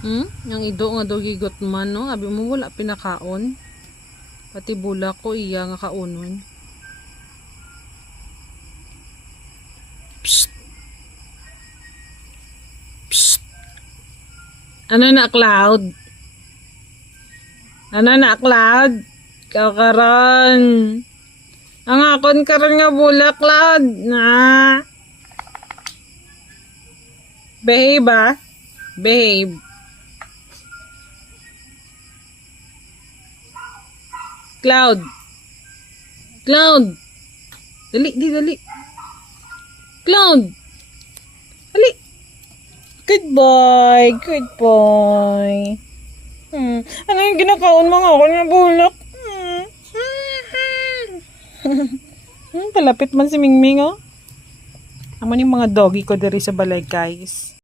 Ang ido nga dogigot man, no? Abi mo wala pinakaon. Pati bulak ko iya nga kaunon. Psst. Psst. Ano na, Cloud? Ano na, Cloud? Ikaw karon. Ang akon karon nga bulak, Cloud. Na. Behave, ah. Behave. Cloud. Cloud. Dali, dali. Cloud. Dali. Good boy. Good boy. Ano yung ginakaon mga ako nga bulak? Palapit man si Mingming, oh. Amo ni mga doggy ko diri sa balay, guys.